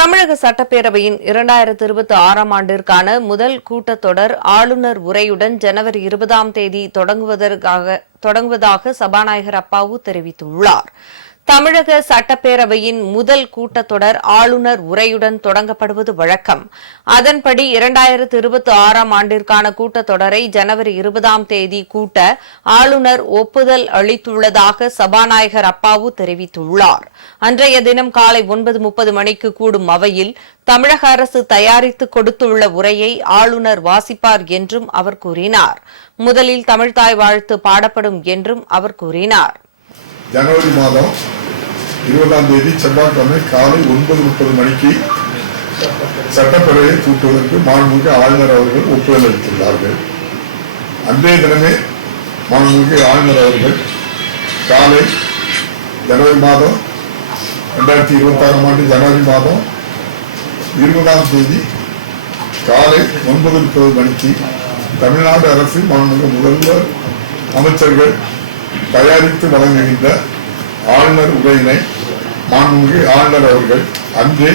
தமிழக சட்டப்பேரவையின் 2026ஆம் ஆண்டிற்கான முதல் கூட்டத்தொடர் ஆளுநர் உரையுடன் ஜனவரி 20ஆம் தேதி தொடங்குவதாக சபாநாயகர் அப்பாவு தெரிவித்துள்ளார். தமிழக சட்டப்பேரவையின் முதல் கூட்டத்தொடர் ஆளுநர் உரையுடன் தொடங்கப்படுவது வழக்கம். அதன்படி 2026ஆம் ஆண்டிற்கான கூட்டத்தொடரை ஜனவரி 20ஆம் தேதி கூட்ட ஆளுநர் ஒப்புதல் அளித்துள்ளதாக சபாநாயகர் அப்பாவு தெரிவித்துள்ளார். அன்றைய தினம் காலை 9:30 மணிக்கு கூடும் அவையில் தமிழக அரசு தயாரித்து கொடுத்துள்ள உரையை ஆளுநர் வாசிப்பார் என்றும் அவர் கூறினார். முதலில் தமிழ்த்தாய் வாழ்த்து பாடப்படும் என்றும் அவர் கூறினார். ஜனவரி மாதம் 20ஆம் தேதி செவ்வாய்க்கிழமை காலை 9:30 மணிக்கு சட்டப்பேரவையை கூட்டுவதற்கு மாண்புமிகு ஆளுநர் அவர்கள் ஒப்புதல் அளித்துள்ளார்கள். அன்றைய தினமே மாண்புமிகு ஆளுநர் அவர்கள் காலை ஜனவரி மாதம் 2026ஆம் ஆண்டு ஜனவரி மாதம் 20ஆம் தேதி காலை 9:30 மணிக்கு தமிழ்நாடு அரசு மாண்புமிகு முதல்வர் அமைச்சர்கள் தயாரித்து வழங்குகின்ற ஆளுநர் உரையினை மாண்புமிகு ஆளுநர் அவர்கள் அன்றே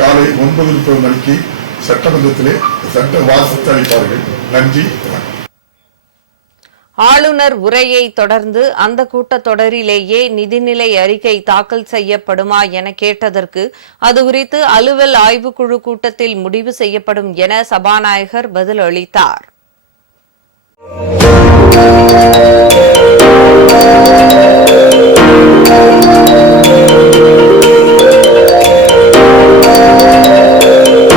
காலை 9:30 மணிக்கு சட்டமன்றத்திலே வாசித்து அளிப்பார்கள். நன்றி. ஆளுநர் உரையை தொடர்ந்து அந்த கூட்டத்தொடரிலேயே நிதிநிலை அறிக்கை தாக்கல் செய்யப்படுமா என கேட்டதற்கு அது குறித்து அலுவல் ஆய்வுக்குழு கூட்டத்தில் முடிவு செய்யப்படும் என சபாநாயகர் பதில் அளித்தார்.